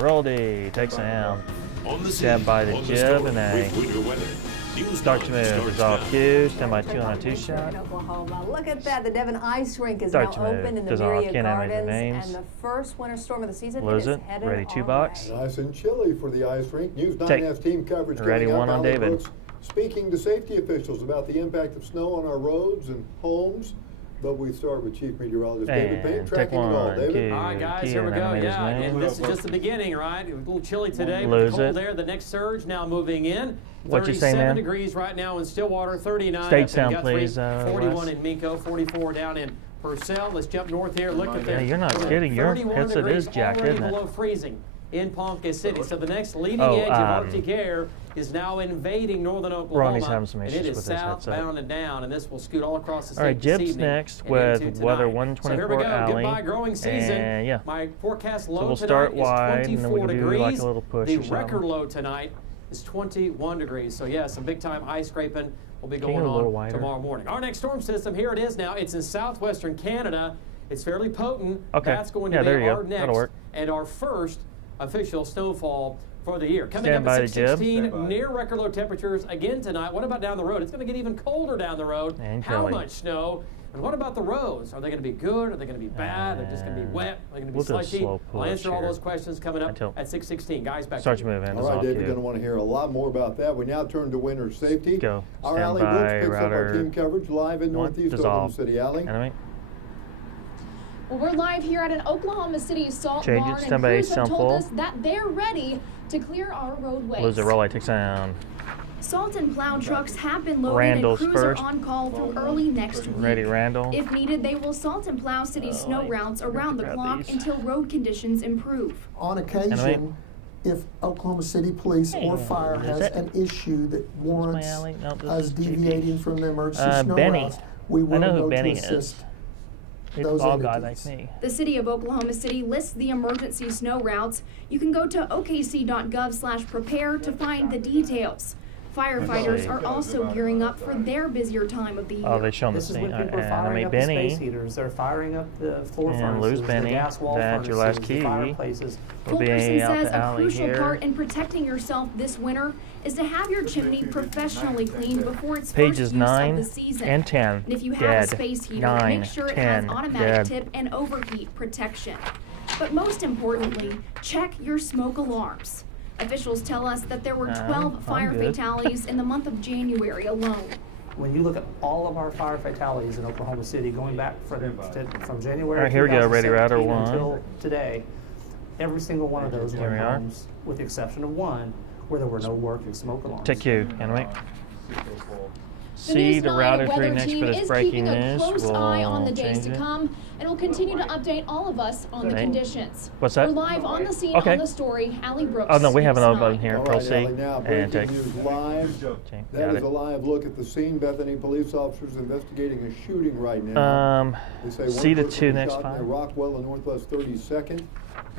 Roll D, take sound. On the Stand by the on jib storm, and a with winter weather. News start 9 to move. starts Dissolve now. Q, stand by 2 on a 2 In shot. Oklahoma. Look at that. The Devon Ice Rink is Start now to move. open in the Dissolve. Myriad Can't have any Gardens, names. and the first winter storm of the season Lose is it. headed Ready, our 2 box. way. Nice and chilly for the ice rink. News 9 Take. has team coverage Ready, coming up. 1 on Alan David. Brooks speaking to safety officials about the impact of snow on our roads and homes. But we start with Chief Meteorologist David Payne And take tracking it all. 1. David? Q, All right, guys, Q, here we and go. animator's Yeah, name. and this is just the beginning, right? It was a little chilly today, but Lose the cold it. air, the next surge now moving in. What you say, man? 37 degrees right now in Stillwater, 39 Stage up in sound, Guthrie, please, 41 Wes. in Minco, 44 down in Purcell. Let's jump north here. Look at Yeah, that. you're not kidding. Your 31 headset degrees is jacked, already isn't it? below freezing in Ponca City. So the next leading Oh, edge of Arctic air is now invading northern Oklahoma. Ronnie's having some and issues it is with his headset. southbound and down, and this will scoot all across the state All right, this Jib's evening next and with into weather tonight. 124 So here we go. Alley. Goodbye growing season. And yeah. My forecast low So we'll tonight start is wide, and then we 24 can do degrees. like a little push the or something. record low tonight is 21 degrees. So yeah, some big time ice scraping will be you going go a little on wider? tomorrow morning. Our next storm system, here it is now. It's in southwestern Canada. It's fairly potent. Okay. That's going to Yeah, be there you go. our That'll next work. and our first official snowfall for the year. Coming Stand up by at the jib. 6:16, near record low temperatures again tonight. What about down the road? It's going to get even colder down the road. And How Kelly. much snow? And what about the roads? Are they going to be good? Are they going to be bad? Are they just going to be wet? Are they going to be We'll do a slushy? slow I'll push answer all here those questions coming up until- at 6:16. Guys, back Start to to you. move in. All right, Dissolve David, you're going Q. to want to hear a lot more about that. We now turn to winter safety. Go. Our Stand Allie by, Brooks picks up our router. team coverage live in 1. Northeast Dissolve. Oklahoma City. Allie? Enemy. Well, we're live here at an Oklahoma City salt Change it, barn, and stand by crews have told simple. us that they're ready to clear our roadways. Lose it. Roll. I take sound. Salt and plow trucks have been loaded Randall's and crews first. are on call through early next week. Ready, Randall. If needed, they will salt and plow city snow I routes forgot around to the grab clock these. until road conditions improve. On occasion, if Oklahoma City Police or Hey, fire is has it- an issue that warrants alley? No, this us is GP. deviating from the emergency snow Benny. routes, we will I know who go Benny to is. assist He's a those bald guy like entities. me. The city of Oklahoma City lists the emergency snow routes. You can go to okc.gov/prepare to find the details. Firefighters are also gearing up for their busier time of the year. Oh, they show him the This is scene. when people are firing up the Benny. space heaters. They're firing up the floor And furnaces, lose Benny. the gas wall That's your last furnaces, the key. fireplaces. We'll be Fulkerson out says the a alley crucial here. part in protecting yourself this winter is to have your chimney professionally cleaned before its Pages first use 9 of the season. and 10. And if you have Dead. a space heater, 9, make sure it 10. has automatic Dead. tip and overheat protection. But most importantly, check your smoke alarms. Officials tell us that there were 12 I'm fire good. fatalities in the month of January alone. When you look at all of our fire fatalities in Oklahoma City, going back from January All right, here we go. Ready, router 2017 1. until today, every single one of those were Here we are. homes, with the exception of one, where there were no working smoke alarms. Take Q. Enemy. The See News the 9 router 3 weather next team for this is breaking keeping a news. close eye on the We'll days change to it. come and will continue to update all of us on the Okay. conditions. What's that? We're live on the scene Okay. on the story. Allie Brooks. Oh, no, we have News another 9. button here. All Control right, C. Allie, now And breaking take. news live. Okay, That got is it. a live look at the scene. Bethany police officers investigating a shooting right now. They say see one the person 2 was next shot near file. Rockwell and Northwest 32nd.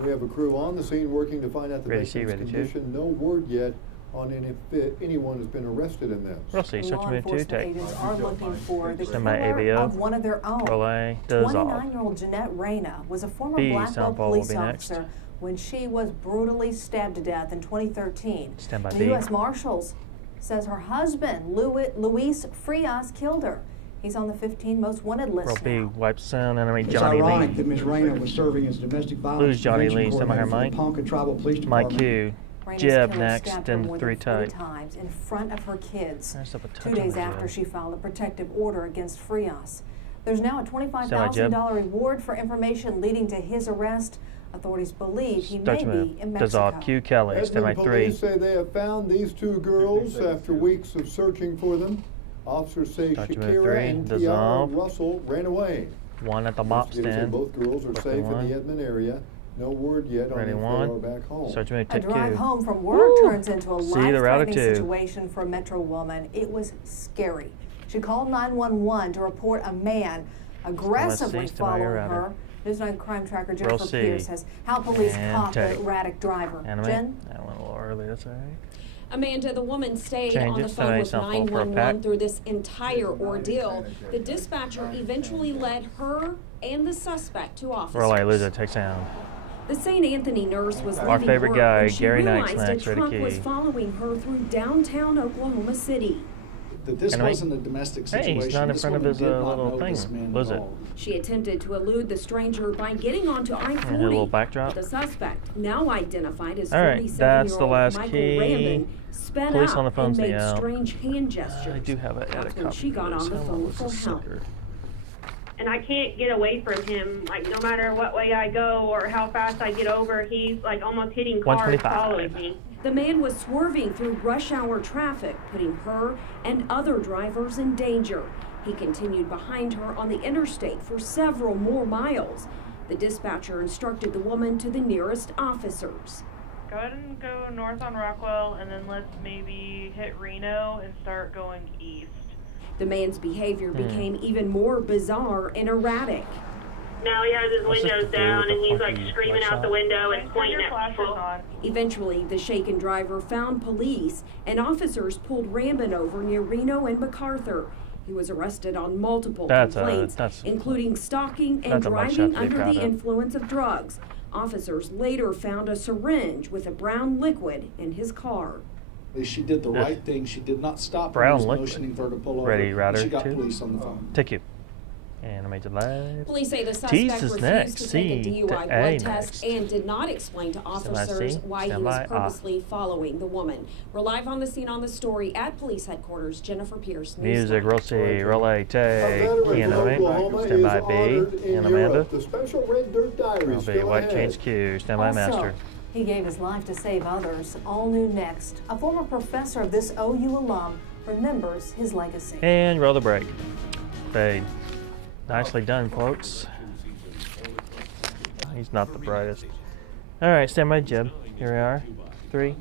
We have a crew on the scene working to find out the Ready, C, victim's ready, two. condition. No word yet on if anyone has been arrested in this. Roll C. Start to Law move 2. enforcement Take. agents are looking for the Stand by killer ABO. of one of their own. Roll A. Dissolve. 29-year-old Jeanette Reyna was a former B, Blackwell sound ball will police be next. officer when she was brutally stabbed to death in 2013. Stand by The B. U.S. Marshals says her husband, Luis Frias, killed her. He's on the 15 most wanted list Roll B. now. Wipe sound. Enemy. It's Johnny ironic Lee. that Ms. Rayner was serving as domestic violence Lose Johnny prevention Lee. Stand by her, coordinator for Mike. the Ponca Tribal Police Mike Department. Q. Reyna's Jib killer next stabbed her and more 3 than 40 tight. times in front of her kids. There's up a touch 2 on days the after jib. she filed a protective order against Frias. There's now a jib. $25,000 reward for information leading to his arrest. Authorities believe he Start may to move. be in Mexico. Dissolve. Q. Kelly. Stand by Edmond 3. police say they have found these two girls after weeks of searching for them. Officers say Start to move Shakira 3. and Tiara Dissolve. Russell ran away. 1 at the mop Investigators say stand. both girls are Roughly safe in 1. the Edmond area. No word yet on Ready, if they 1. are back home. Start to move. A Take drive Q. home from work turns into a See the router life-threatening 2. situation for a Metro woman. It was scary. She called 911 to report a man aggressively stand by your following router. her. News 9 crime tracker Roll Jennifer C. Pierce says how police And caught the take. erratic driver. Enemy. Jen? That went a little early. That's all right. Amanda, the woman stayed Change on it the to phone a with sample for a 911 pack. through this entire ordeal. The dispatcher eventually led her and the suspect to officers. Roll A. Lose it. Take sound. The St. Anthony nurse was Our leaving favorite work guy, when she Gary realized Knightsnacks, a ready truck was key. following her through downtown Oklahoma City. That this Anime? wasn't a domestic Hey, situation. he's not in This front of woman his did not little know thing. this man Was at it? all. She attempted to elude the stranger by getting onto I-40. a little backdrop. The suspect, now identified as All right, 47-year-old that's the last Michael key. Raymond, sped Police up on the phone's and made out. strange hand gestures. I do have a That's when copy she got of on the this. How phone was for this help. sucker? And I can't get away from him. Like, no matter what way I go or how fast I get over, he's like almost hitting cars 125. following me. The man was swerving through rush hour traffic, putting her and other drivers in danger. He continued behind her on the interstate for several more miles. The dispatcher instructed the woman to the nearest officers. Go ahead and go north on Rockwell, and then let's maybe hit Reno and start going east. The man's behavior became even more bizarre and erratic. Now he has his What's this to windows do down, with the and he's like funky screaming light out the shot? window and pointing at people. Eventually, the shaken driver found police, and officers pulled Rambin over near Reno and MacArthur. He was arrested on multiple complaints, including stalking and that's a mugshot driving to be under proud the of. influence of drugs. Officers later found a syringe with a brown liquid in his car. She did the Yes. right thing. She did not stop Brown him. He was liquid. motioning for her to pull over. Ready, and Ryder, she got two? police on the phone. Take you. Animated live. Police say the suspect Tease is refused next. to take a C DUI to blood A test next. and did not explain to officers C, why he stand was by, purposely following the woman. We're live on the scene on the story at police headquarters. Jennifer Pierce, Music, Newscast. roll C, roll A, A take. veteran from Animate. Oklahoma Stand is by B. honored in And Amanda. Europe. The special Red Dirt Diaries Roll B, still white ahead. change Q. Stand by Also, master. he gave his life to save others. All new next. A former professor of this OU alum remembers his legacy. And roll the brake. Fade. Nicely done, folks. He's not the brightest. All right, stand by Jib. Here we are. 3,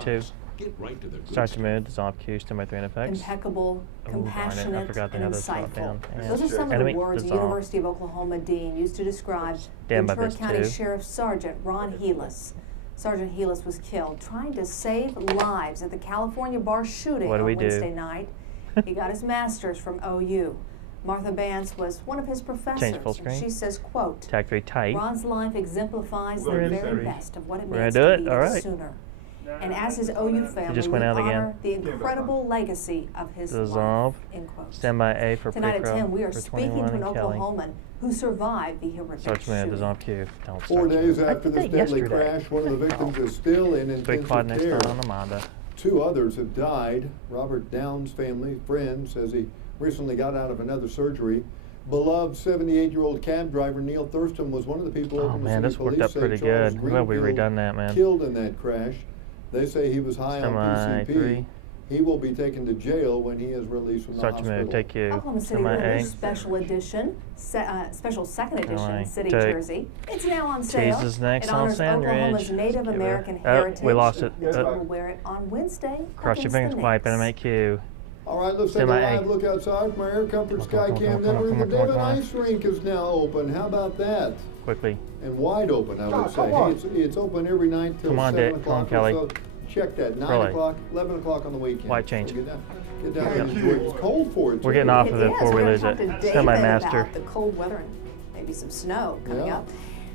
2. Get right to the good Start to move. Dissolve Q. Stand by 3 and effects. Impeccable, Oh, darn it, I compassionate, forgot to and have this drop insightful. down. And Those are some of enemy the words the dissolve. University of Oklahoma dean used to describe Stand by Ventura this County too. Sheriff Sergeant Ron Helis. Sergeant Helis was killed trying to save lives at the California bar shooting What do on we do? Wednesday night. He got his master's from OU. Martha Bance was one of his professors, full and screen. she says, quote, Tag 3 tight. Ron's life exemplifies the We're ready. very best of what it We're means gonna do to it? be All a right. Sooner. And as his OU family, just we went out honor again. the incredible legacy of his Dissolve. life, end quote. Stand by A for Tonight at pre-pro 10, we are for speaking 21 to an and Kelly. Oklahoman who survived the horrific Start to move. shooting. Dissolve Q. Don't 4 start to days move. I after did this that deadly yesterday. crash, one of the victims is still in Big quad intensive next care. on Amanda. 2 others have died. Robert Down's family friend says he recently got out of another surgery. Beloved 78-year-old cab driver Neil Thurston was one of the people Oh Oklahoma man, City this worked police up say pretty Charles good. Well, we Greenfield redone that, man. killed in that crash. They say he was high on Semi PCP. 3. He will be taken to jail when he is released from the Start to hospital. move. Take Q. Oklahoma City Semi with a A. new special edition, special second edition, Alright, City take. Jersey. It's now on sale. Jesus next it on honors Oklahoma's Sandridge. Native Give it. American Oh, heritage. we lost it. The team will wear it on Wednesday. Cross your against fingers, the wipe, Knicks. and make Q. All right, let's take a Semi A. live look outside from our Air Comfort Sky come on, Cam come on, network. come The on, come on, David come on. Ice Rink is now open. How about that? Quickly. And wide open, I would Oh, say. come on. Hey, it's open every night till Come on, 7 Dick. Come on, o'clock Kelly. or so. Check that, 9 Really? o'clock, 11 o'clock on the weekend. White change. So get down and enjoy it. It's cold for it, We're too. getting off of it is. before We're we gonna lose talk it. to David Semi-master. about the cold weather and maybe some snow coming Yeah. up.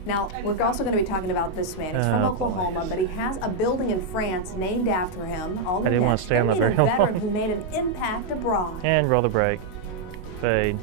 Now, we're also going to be talking about this man. He's from Oh, boy. Oklahoma, but he has a building in France named after him. All I didn't want to stay on that very a veteran long. who made an impact abroad. And roll the brake. Fade.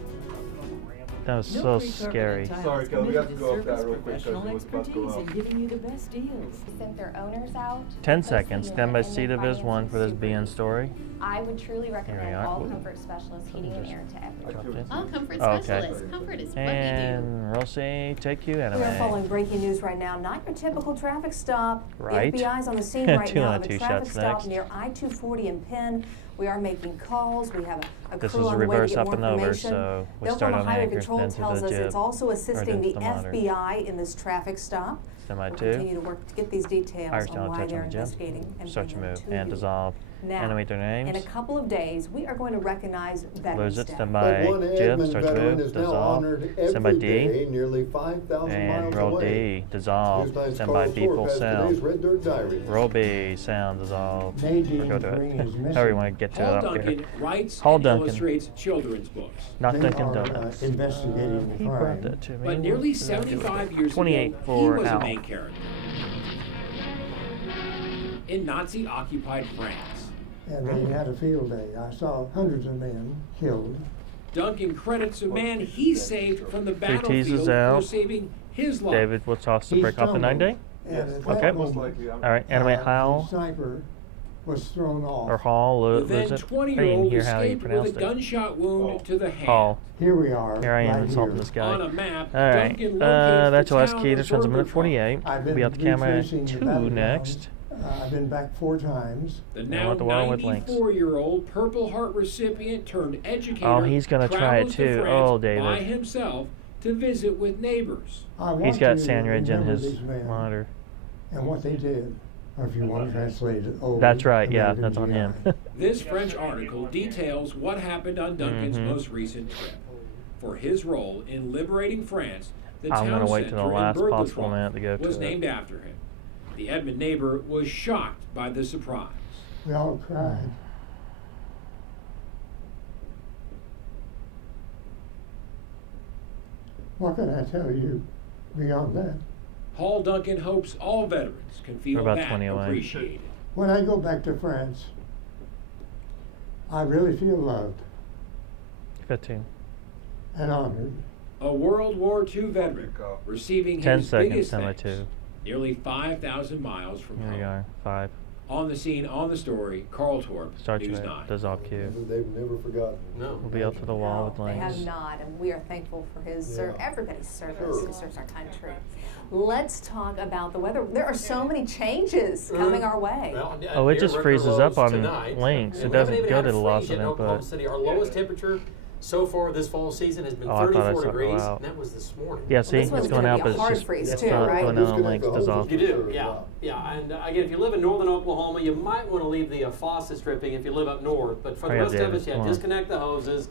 That was so scary. Sorry, Kelly, we have to go up that real quick because it was about to go up. giving you the best deals. Sent their owners out. 10 to seconds. see Stand by it, and C their to Viz 1 finances for this super BN easy. story. I would truly recommend are. all Comfort Specialist heating and air to everyone. Dropped it. All Comfort Oh, okay. Specialists. Comfort is what we do. And roll C, take you, We are anime. following breaking news right now. Not your typical traffic stop. Right. The FBI is on the scene right Two now on of a two traffic shots stop next. near I-240 in Penn. We are making calls. We have a This crew is a on the way to reverse get up more and over, information. so we The start Oklahoma on Highway anchor, Patrol then to tells the us it's jib, also or assisting to the the monitor. FBI in this traffic stop. Semi We'll 2. continue to work to get these details Irish on down, why touch they're on the jib. investigating and Start to bringing move them to and you. dissolve. Now, Animate their names. in a couple of days, we are going to recognize Veterans Lose it. Day. Stand But by one jib. Edmund Start to veteran move. is now Dissolve. honored Stand by every D. day, nearly 5,000 And miles roll away. D. Dissolve. News Nine's Stand by Carl B. Full Thorpe has today's sound. Red Dirt Diary. Roll B. Sound. Dissolve. Or Nadine go to Green is it. missing. However you want to get to it Paul up here. Duncan writes Paul and Duncan. illustrates children's books. Not They Dunkin' are, Donuts. investigating the He brought crime. that to me. But nearly What did I do with 75 it? years 28 ago, he for was a Al. maker. main character. In Nazi-occupied France, And they had a field day. I saw hundreds of men killed. Duncan credits a man he saved from the teases battlefield out. for saving his life. David, we'll toss the He break off the 9-day. And at Okay. that moment, All right, animate the Hal sniper was thrown off. or Hall. The Was then it? I didn't 20-year-old hear how you escaped with pronounced a it. gunshot wound to the hand. Hall. Here we are. Here I am right insulting here. this guy. On a map, All right, Duncan locates that's the your last town key. of This runs a minute Zerbertron. 48. I've We'll been be out the camera retracing the 2 battleground. next. I've been back 4 times. The Now now let the wall with links. 94-year-old Purple Heart recipient turned educator Oh, he's gonna try it travels to too. France Oh, by David. himself to visit with neighbors. I want He's got to Sandridge in remember his these men monitor. and what they did. Or if you want to translate it, That's right. Yeah, American that's on him. GI. This French article details what happened on Duncan's Mhm. most recent trip. For his role in liberating France, the I'm town gonna wait till the center in last possible Berthoud minute to go was to it. named after him. The Edmund neighbor was shocked by the surprise. We all cried. What can I tell you beyond that? Paul Duncan hopes all veterans can feel We're about that 20 away. appreciated. When I go back to France, I really feel loved 15. and honored. A World War II veteran receiving 10 his seconds, biggest 10 by thanks, 2. nearly 5,000 miles from Here we home. are. 5. On the scene, on the story, Carl Torp, Start News your 9. does off cue. They've never forgotten. No. We'll be up to the wall No, with they links. have not, and we are thankful for his Yeah. everybody's service Sure. who serves our country. Let's talk about the weather. There are so many changes coming our way. Well, Oh, it just near freezes record up lows on tonight. links. And It we haven't doesn't even go had to a the loss freeze yet in event, Oklahoma but City. Our lowest temperature so far this fall season has been Oh, I thought I 34 saw- degrees, wow. and that was this morning. yeah, see, this one's it's going gonna out, be a but it's hard just freeze it's too, not right? going down on links. Does off. You do, yeah. Yeah, and again, if you live in northern Oklahoma, you might want to leave the faucet stripping if you live up north. But for the Oh, yeah, rest of David, us, yeah, come on. disconnect the hoses.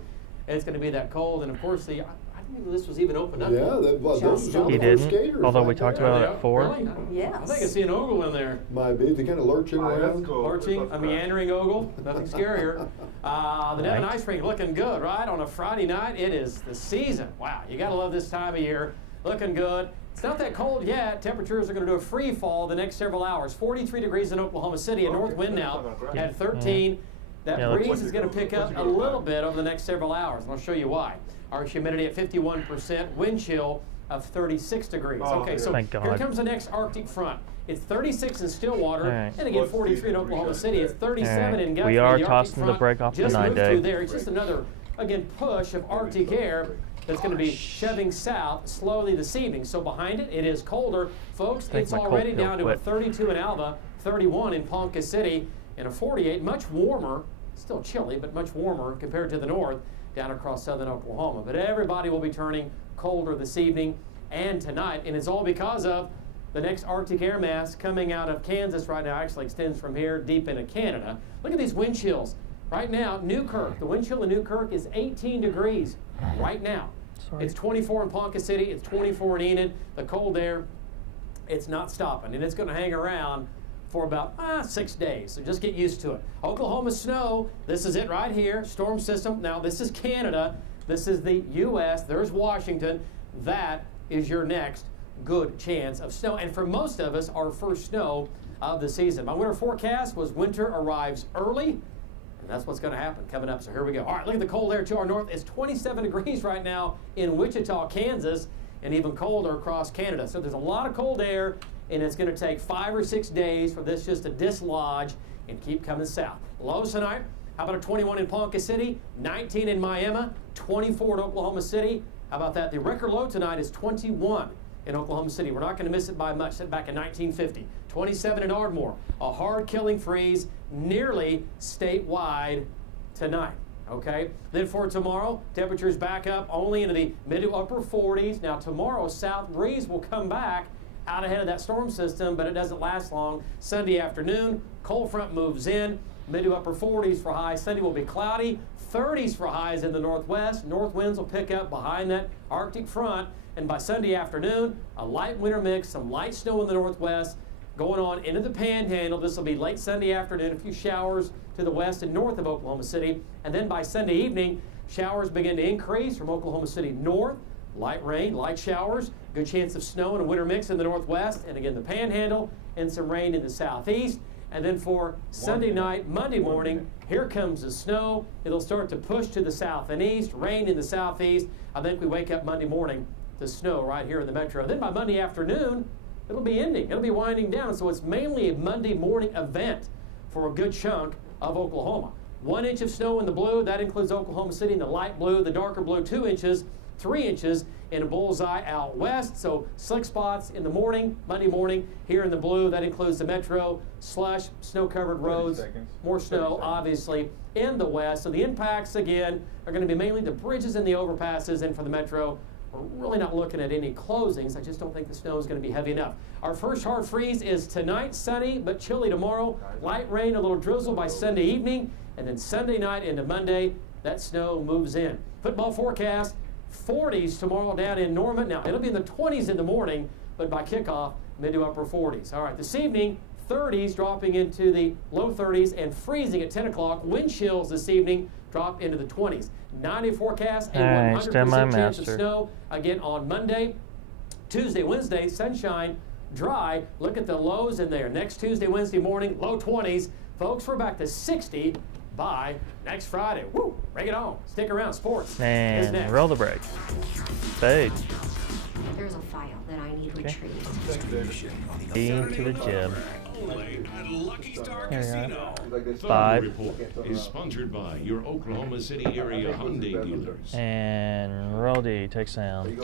It's going to be that cold, and of course, I didn't even know this was even open up. Yeah, those were Just some of He the first didn't, skaters. although we right talked there. about it Yeah, at 4. really? Yes. I think I see an ogle in there. Might be. They kind of lurching around. Lurching, a meandering ogle, nothing scarier. The Devon Right. Ice Rink looking good, right? On a Friday night, it is the season. Wow, you got to love this time of year. Looking good. It's not that cold yet. Temperatures are going to do a free fall the next several hours. 43 degrees in Oklahoma City, a north wind now at 13. That Yeah, looks breeze like- is going to pick up a little bit over the next several hours, and I'll show you why. Our humidity at 51%, wind chill of 36 degrees. Okay, so Thank here God. comes the next Arctic front. It's 36 in Stillwater, All right. and again 43 in Oklahoma City. It's 37 All right. in Guthrie. We are The Arctic tossing the front break off the just moved 9-day. through there. It's just another, again, push of Arctic air that's going to be shoving south slowly this evening. So behind it, it is colder. Folks, Think it's my cold already pill down to quit. a 32 in Alva, 31 in Ponca City, and a 48, much warmer, still chilly, but much warmer compared to the north down across southern Oklahoma. But everybody will be turning colder this evening and tonight, and it's all because of the next Arctic air mass coming out of Kansas right now. Actually extends from here deep into Canada. Look at these wind chills. Right now, Newkirk, the wind chill in Newkirk is 18 degrees right now. Sorry. It's 24 in Ponca City, it's 24 in Enid. The cold air, it's not stopping, and it's going to hang around for about 6 days, so just get used to it. Oklahoma snow, this is it right here, storm system. Now this is Canada, this is the U.S., there's Washington. That is your next good chance of snow, and for most of us, our first snow of the season. My winter forecast was winter arrives early, and that's what's going to happen coming up. So here we go. All right, look at the cold air to our north. It's 27 degrees right now in Wichita, Kansas, and even colder across Canada. So there's a lot of cold air, and it's going to take 5 or 6 days for this just to dislodge and keep coming south. Lows tonight, how about a 21 in Ponca City, 19 in Miami, 24 in Oklahoma City. How about that? The record low tonight is 21 in Oklahoma City. We're not going to miss it by much. Set back in 1950. 27 in Ardmore. A hard-killing freeze nearly statewide tonight. Okay? Then for tomorrow, temperatures back up only into the mid to upper 40s. Now tomorrow, south breeze will come back out ahead of that storm system, but it doesn't last long. Sunday afternoon, cold front moves in. Mid to upper 40s for highs. Sunday will be cloudy. 30s for highs in the northwest. North winds will pick up behind that Arctic front. And by Sunday afternoon, a light winter mix, some light snow in the northwest, going on into the panhandle. This will be late Sunday afternoon, a few showers to the west and north of Oklahoma City. And then by Sunday evening, showers begin to increase from Oklahoma City north, light rain, light showers, good chance of snow and a winter mix in the northwest, and again the panhandle, and some rain in the southeast. And then for Sunday night, Monday morning, here comes the snow. It'll start to push to the south and east, rain in the southeast. I think we wake up Monday morning to snow right here in the metro. Then by Monday afternoon, it'll be ending. It'll be winding down. So it's mainly a Monday morning event for a good chunk of Oklahoma. 1 inch of snow in the blue. That includes Oklahoma City in the light blue. The darker blue, 2 inches. 3 inches in a bullseye out west. So slick spots in the morning, Monday morning, here in the blue. That includes the metro, slush, snow-covered roads, more snow, obviously, in the west. So the impacts, again, are going to be mainly the bridges and the overpasses. And for the metro, we're really not looking at any closings. I just don't think the snow is going to be heavy enough. Our first hard freeze is tonight, sunny but chilly tomorrow. Light rain, a little drizzle by Sunday evening. And then Sunday night into Monday, that snow moves in. Football forecast. 40s tomorrow down in Norman. Now, it'll be in the 20s in the morning, but by kickoff, mid to upper 40s. All right, this evening, 30s dropping into the low 30s and freezing at 10 o'clock. Wind chills this evening drop into the 20s. 90 forecast, a 100% chance of snow again on Monday. Tuesday, Wednesday, sunshine, dry. Look at the lows in there. Next Tuesday, Wednesday morning, low 20s. Folks, we're back to 60 by next Friday. Woo! Bring it on. Stick around. Sports is And next. roll the break. Fade. There's a file that I need retrieved. Into the gym. Only at Lucky Star Here we Casino. are. Thunder 5. Report is sponsored by your Oklahoma City area Hyundai dealers. And roll D. Take sound.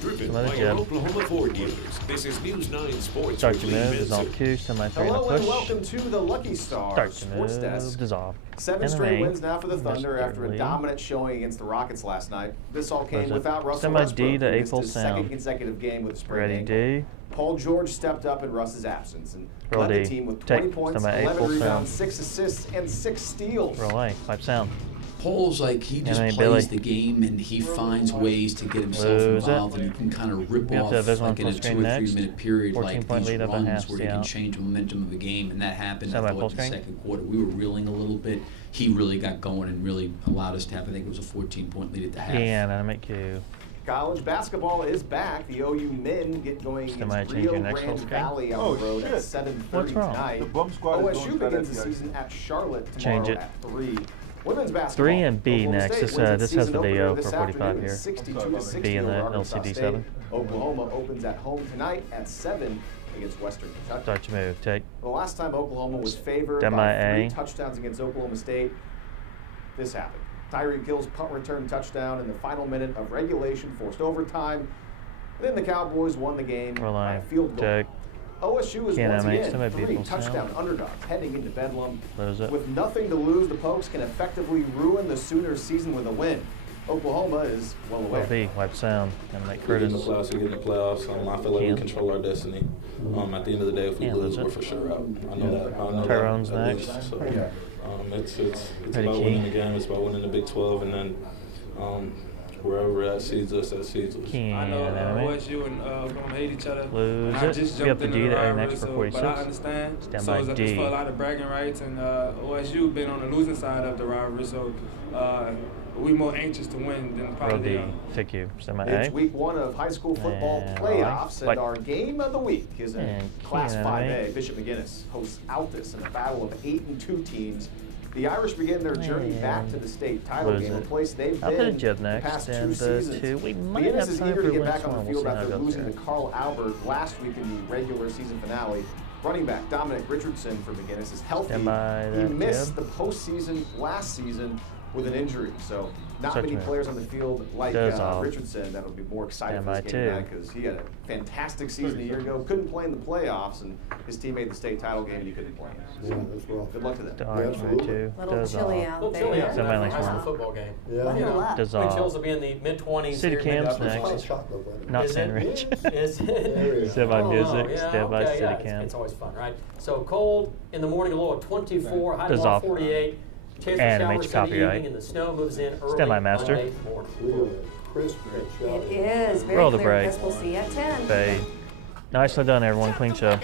Driven Another by your gym. Oklahoma Ford dealers. This is News 9 Sports. Start with to Lee move. Benson. Dissolve Q. Semi-3 and a Hello push. and welcome to the Lucky Star Start to Sports move. Desk. Dissolve. 7 And straight an 8. wins now for the Thunder Mr. after a Lee. dominant showing against the Rockets last night. This all came Where's it? without Russell Semi D Westbrook, to who A missed full his sound. second consecutive game with a sprained Ready ankle. D. Paul George stepped up in Russ's absence and Roll led the D. team with Take 20 points, semi A 11 full rebounds, sound. 6 assists, and 6 steals. Roll A. Pipe sound. Paul's like he just Enemy plays Billy. the game and he finds ways to get himself Lose it. involved and you can kind of rip We have off to have this one like in a full 2 screen or next. 3 minute period 14 like point these lead up at runs half. where See he can out. change the momentum of the game, and that happened I Semi thought full in the screen. second quarter. We were reeling a little bit. He really got going and really allowed us to have, I think it was a 14-point lead at the half. And dynamic Q. College basketball is back. The OU men get going Somebody against change Rio your next Grande full screen? Valley on Oh, the road at shit. 7:30 What's wrong? tonight. The bum squad is OSU doing better begins the at the season at Charlotte Change tomorrow it. at 3. Women's basketball. 3 and B Oklahoma next. State This, wins its this has season the opener video this for 45 afternoon, here. 62-60 B in the over Arkansas LCD State. 7. Oklahoma opens at home tonight at 7 against Western Kentucky. Start to move. Take. The last time Oklahoma was favored Demi by A. 3 touchdowns against Oklahoma State, this happened. Tyreek Hill's punt return touchdown in the final minute of regulation forced overtime. And then the Cowboys won the game by a Rely. field goal. Take. OSU is Can't once make again some 3 people touchdown sound. underdogs heading into Bedlam. Lose it. With nothing to lose, the Pokes can effectively ruin the Sooners' season with a win. Oklahoma is well away. Roll B. Wipe sound. Dynamic We get in the Curtis. playoffs, we get in the playoffs. I feel like we Cam. control our destiny. At the end of the day, if we Yeah, lose, lose it. we're for sure out. I know that. I know Tyrone's that at next. least. So, it's Ready, about Key. winning the game. It's about winning the Big 12, and then wherever that seeds us, that seeds us. Can I know enemy. OSU and Oklahoma hate each other. Lose and I it. just We have jumped the in D to A rivalry, next for so, 46. but I understand. Stand so by it's D. for a lot of bragging rights, and OSU been on the losing side of the rivalry, so we more anxious to win than Roll probably. D. Take you. Semi It's A. week 1 of high school football And playoffs, White. and our game of the week is in And Class Keenan, 5A. right? Bishop McGuinness hosts Altus in a battle of 8 and 2 teams. The Irish begin their journey back to the state title Lose game, a it. place they've I'll put a been jib the next past 2 and seasons. 2. We might McGuinness have is time eager for to get win back this on the one. We'll field see how after it goes losing here. to Carl Albert last week in the regular season finale. Running back Dominic Richardson for McGuinness is healthy. Stand by He that missed jib. the postseason last season with an injury, so not Start many to move. players on the field like Dissolve. Richardson that'll be more excited Stand for this by game 2. tonight because he had a fantastic season a year ago. Couldn't play in the playoffs, and his team made the state title game, and he couldn't play. So good luck to them. Dodge by 2. Little chilly out little chilly out there. there Semi for a high school one. football game. Yeah. Bundle up. Dissolve. Wind chills will be in the mid-20s. City here, Cam's mid-upper next. 20s. Not Is it? Sandwich. Is it? Semi Oh, music. yeah, Stand by okay, City yeah, Cam. It's always fun, right? So cold in the morning, a low of 24, high tomorrow Dissolve. 48. Chance for And showers MH Sunday copyright. evening, and the snow moves in early Stand by, Master. Monday morning. Look at that crisp shot. It is very Roll the clear. break. Guess we'll see you at 10. Fade. Nicely done, everyone. Clean show.